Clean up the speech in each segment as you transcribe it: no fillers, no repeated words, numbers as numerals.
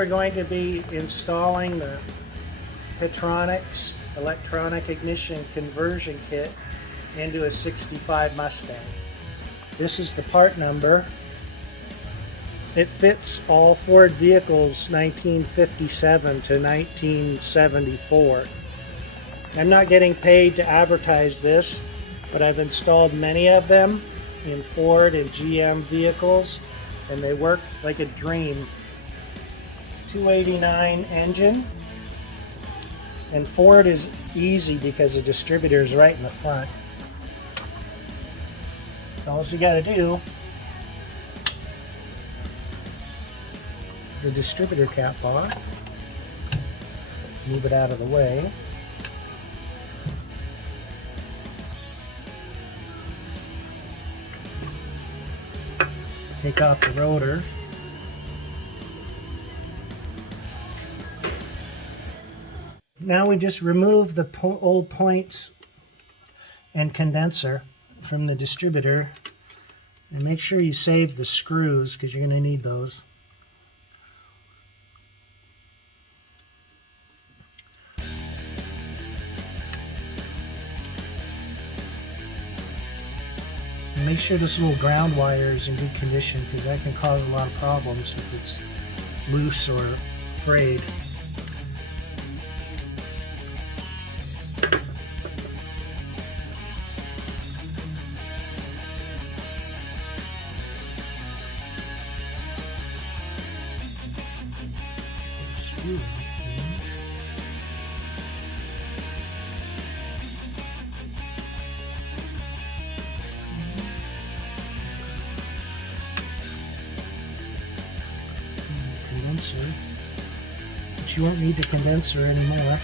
we're going to be installing the Petronics electronic ignition conversion kit into a 65 Mustang. This is the part number. It fits all Ford vehicles 1957 to 1974. I'm not getting paid to advertise this, but I've installed many of them in Ford and GM vehicles, and they work like a dream. 289 engine, and Ford is easy because the distributor is right in the front. All you got to do, the distributor cap off, move it out of the way. Take off the rotor. Now we just remove the old points and condenser from the distributor, and make sure you save the screws because you're going to need those. And make sure this little ground wire is in good condition because that can cause a lot of problems if it's loose or frayed. Condenser, but you won't need the condenser anymore.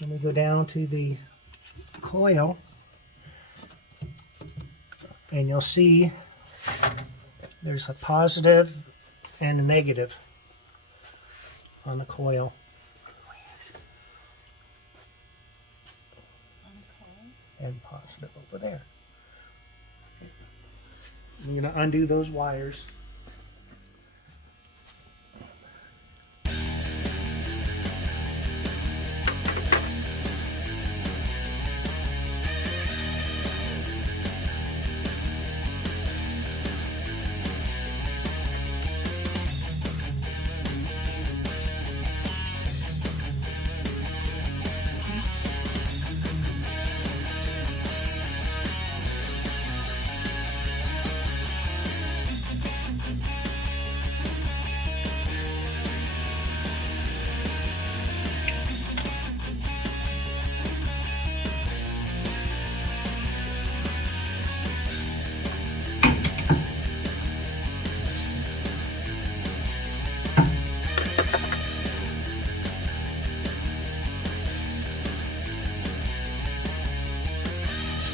Then we go down to the coil, and you'll see there's a positive and a negative on the coil. Okay. And positive over there. I'm going to undo those wires.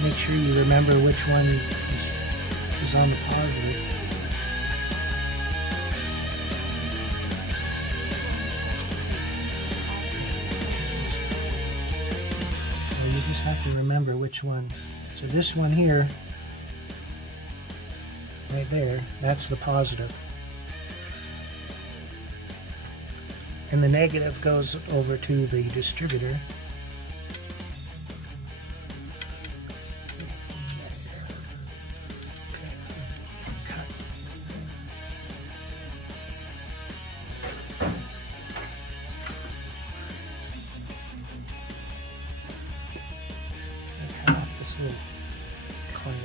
Make sure you remember which one is on the positive. So you just have to remember which one. So this one here, right there, that's the positive. And the negative goes over to the distributor. Clamp.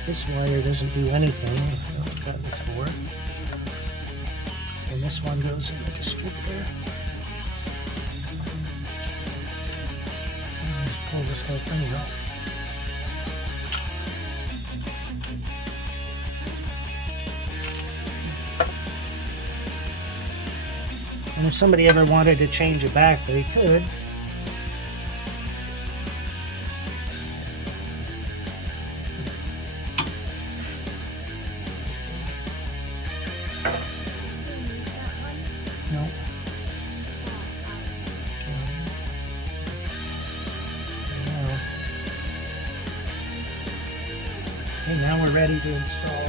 like this wire doesn't do anything. I've got before. And this one goes in the distributor. Let's pull this whole thing out. And if somebody ever wanted to change it back, they could. No. Okay, now we're ready to install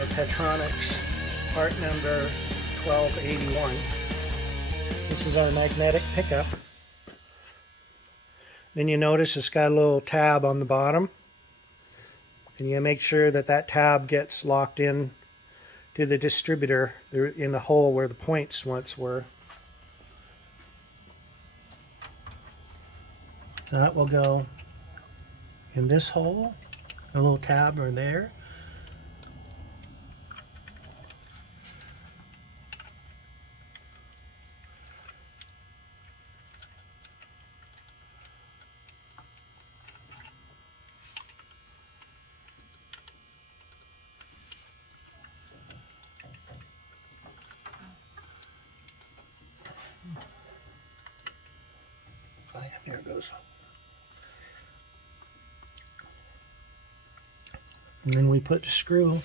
the Tektronix part number 1281. This is our magnetic pickup. Then you notice it's got a little tab on the bottom, and you make sure that that tab gets locked in to the distributor in the hole where the points once were. So that will go in this hole, a little tab or there. There it goes. And then we put the screw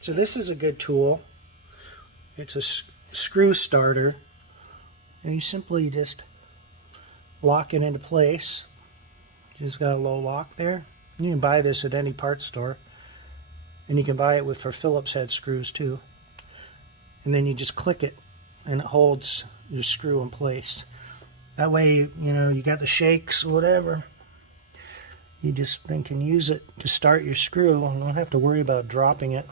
so this is a good tool. It's a screw starter, and you simply just lock it into place. Just got a low lock there. You can buy this at any parts store, and you can buy it for Phillips head screws too. And then you just click it, and it holds your screw in place. That way, you know, you got the shakes or whatever, you just then can use it to start your screw and don't have to worry about dropping it.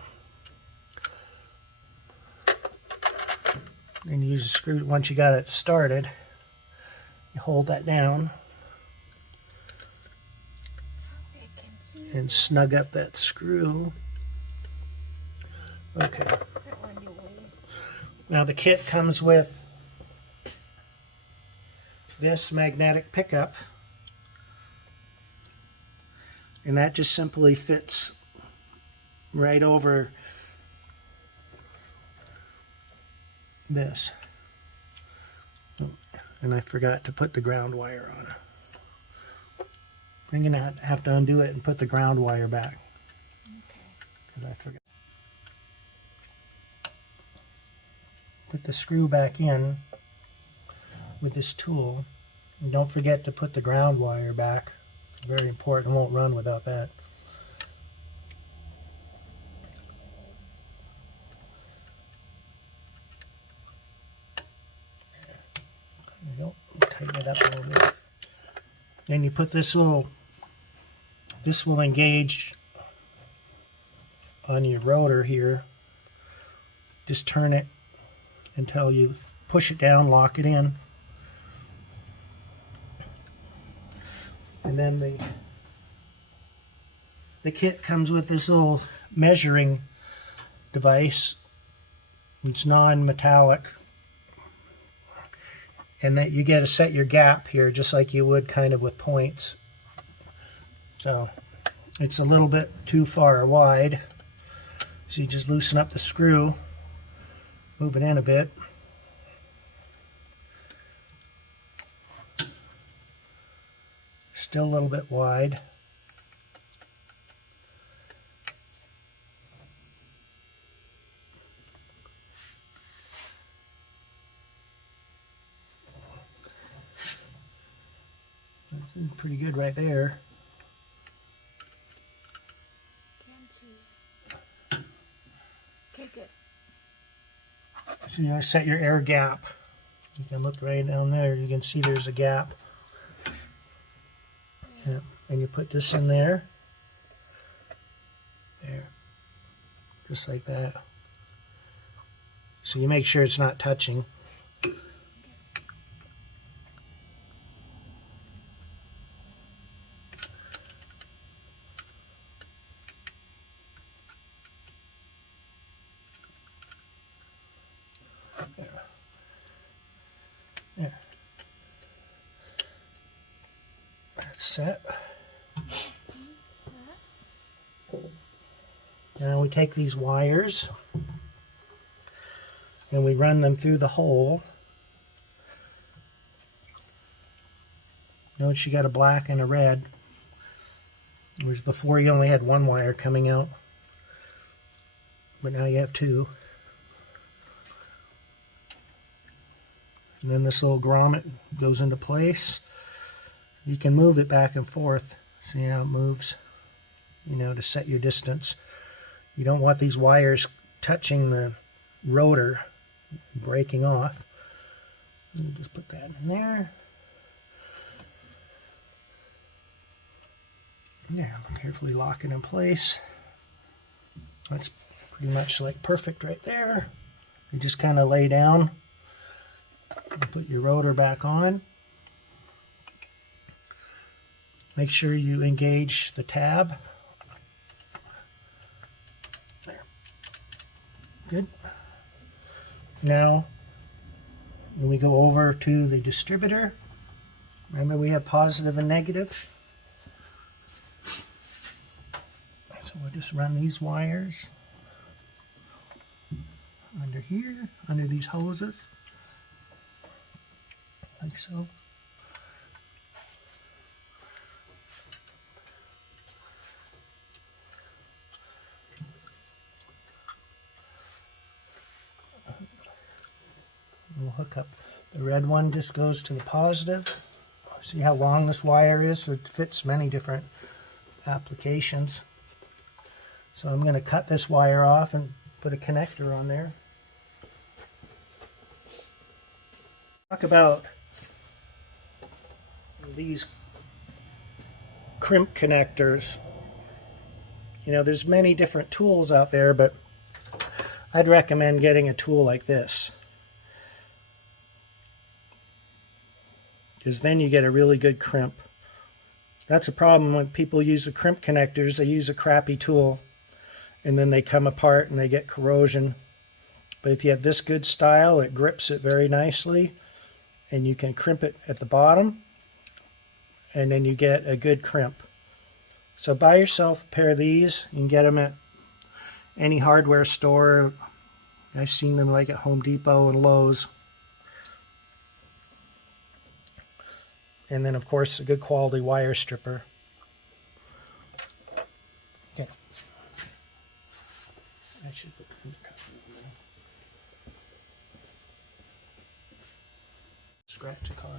And you use the screw once you got it started. You hold that down and snug up that screw. Okay. Now the kit comes with this magnetic pickup, and that just simply fits right over this. And I forgot to put the ground wire on. I'm gonna have to undo it and put the ground wire back. Okay. Because I forgot. Put the screw back in with this tool. And don't forget to put the ground wire back. It's very important. It won't run without that. There you go. Tighten it up a little bit. Then you put this will engage on your rotor here. Just turn it until you push it down, lock it in. And then the kit comes with this little measuring device. It's non-metallic. And that you got to set your gap here just like you would kind of with points. So it's a little bit too far wide. So you just loosen up the screw, move it in a bit. Still a little bit wide. That's pretty good right there. Can't see. Okay, good. So you set your air gap. You can look right down there. You can see there's a gap. Yeah. And you put this in there. There. Just like that. So you make sure it's not touching. There. That's set. Now we take these wires and we run them through the hole. Notice you got a black and a red, whereas before you only had one wire coming out, but now you have two. And then this little grommet goes into place. You can move it back and forth. See how it moves? You know, to set your distance. You don't want these wires touching the rotor, breaking off. You just put that in there. Yeah, carefully lock it in place. That's pretty much like perfect right there. You just kind of lay down and put your rotor back on. Make sure you engage the tab. There. Good. Now, when we go over to the distributor, remember we have positive and negative. So we'll just run these wires under here, under these hoses, like so. We'll hook up. The red one just goes to the positive. See how long this wire is? It fits many different applications. So I'm going to cut this wire off and put a connector on there. Talk about these crimp connectors. You know, there's many different tools out there, but I'd recommend getting a tool like this, because then you get a really good crimp. That's a problem when people use the crimp connectors. They use a crappy tool and then they come apart and they get corrosion. But if you have this good style, it grips it very nicely, and you can crimp it at the bottom, and then you get a good crimp. So buy yourself a pair of these. You can get them at any hardware store. I've seen them like at Home Depot and Lowe's. And then, of course, a good quality wire stripper. Okay. I should put scratch a car.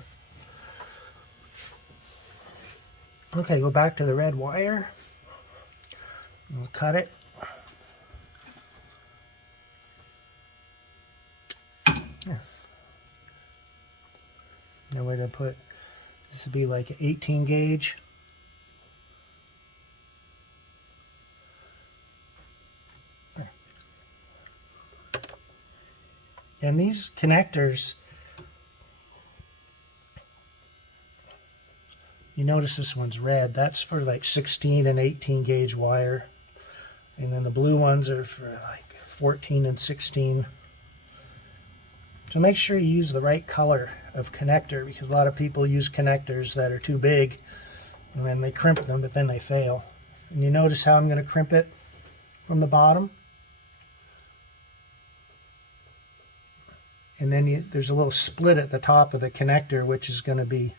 Okay, go back to the red wire. We'll cut it. Yeah. Now we're going to put, this would be like an 18 gauge. And these connectors, you notice this one's red. That's for like 16 and 18 gauge wire. And then the blue ones are for like 14 and 16. So make sure you use the right color of connector, because a lot of people use connectors that are too big and then they crimp them, but then they fail. And you notice how I'm going to crimp it from the bottom? And then there's a little split at the top of the connector, which is going to be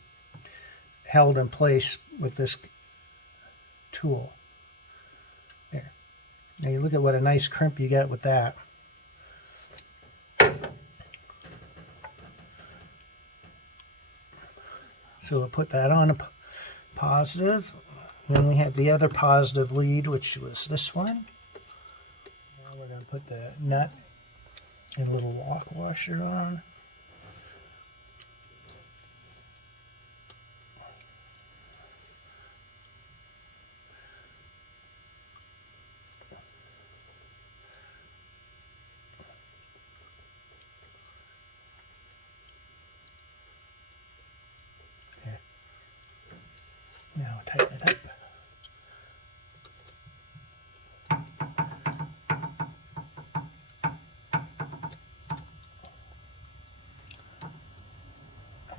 held in place with this tool. There. Now you look at what a nice crimp you get with that. So we'll put that on a positive. Then we have the other positive lead, which was this one. Now we're going to put the nut and a little lock washer on. tighten it up.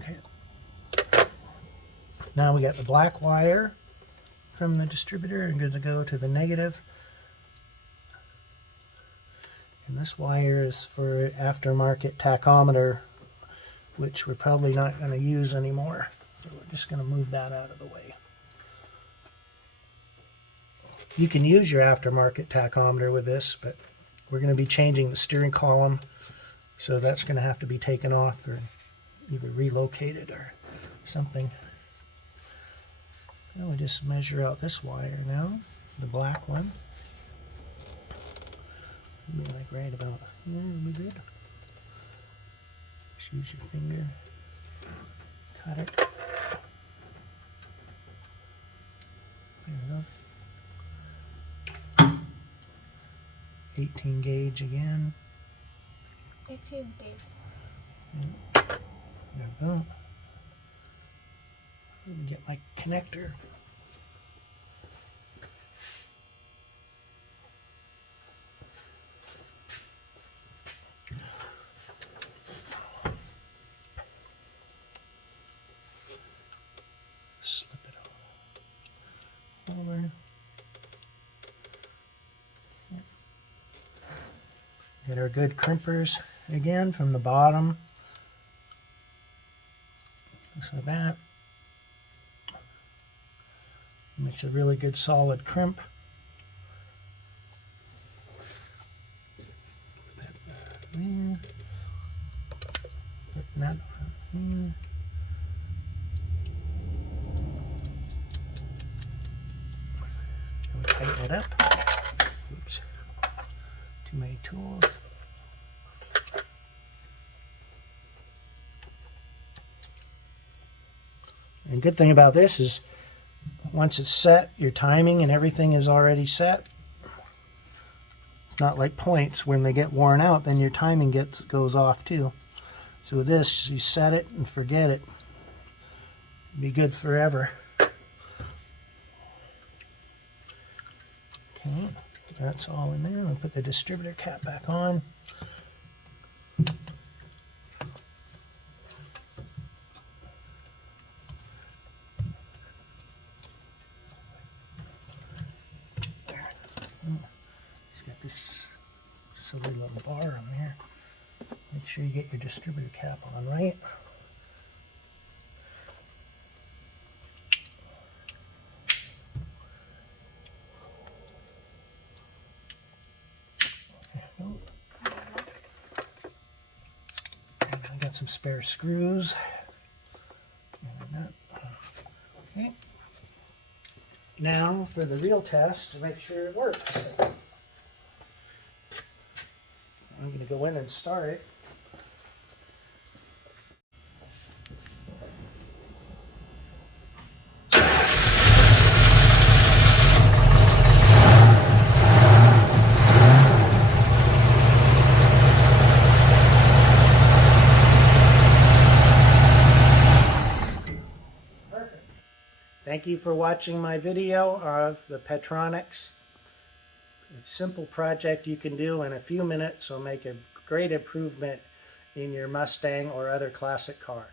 Okay. Now we got the black wire from the distributor and going to go to the negative. And this wire is for aftermarket tachometer, which we're probably not going to use anymore. So we're just going to move that out of the way. You can use your aftermarket tachometer with this, but we're going to be changing the steering column, so that's going to have to be taken off or either relocated or something. Now we just measure out this wire now, the black one. Maybe like right about here would be good. Just use your finger, cut it. There we go. 18 gauge again. 18 gauge. There we go. Let me get my connector. Slip it over. Get our good crimpers again from the bottom. Just like that. Makes a really good solid crimp. Put that there. Put that there. And we tighten it up. Oops. Too many tools. And good thing about this is once it's set, your timing and everything is already set. It's not like points. When they get worn out, then your timing goes off too. So with this, you set it and forget it. It'll be good forever. Okay, that's all in there. I'll put the distributor cap back on. This silly little bar on there. Make sure you get your distributor cap on right. There we go. And I got some spare screws. Okay. Now for the real test to make sure it works. I'm going to go in and start it. Perfect. Thank you for watching my video of the Petronix. A simple project you can do in a few minutes will make a great improvement in your Mustang or other classic car.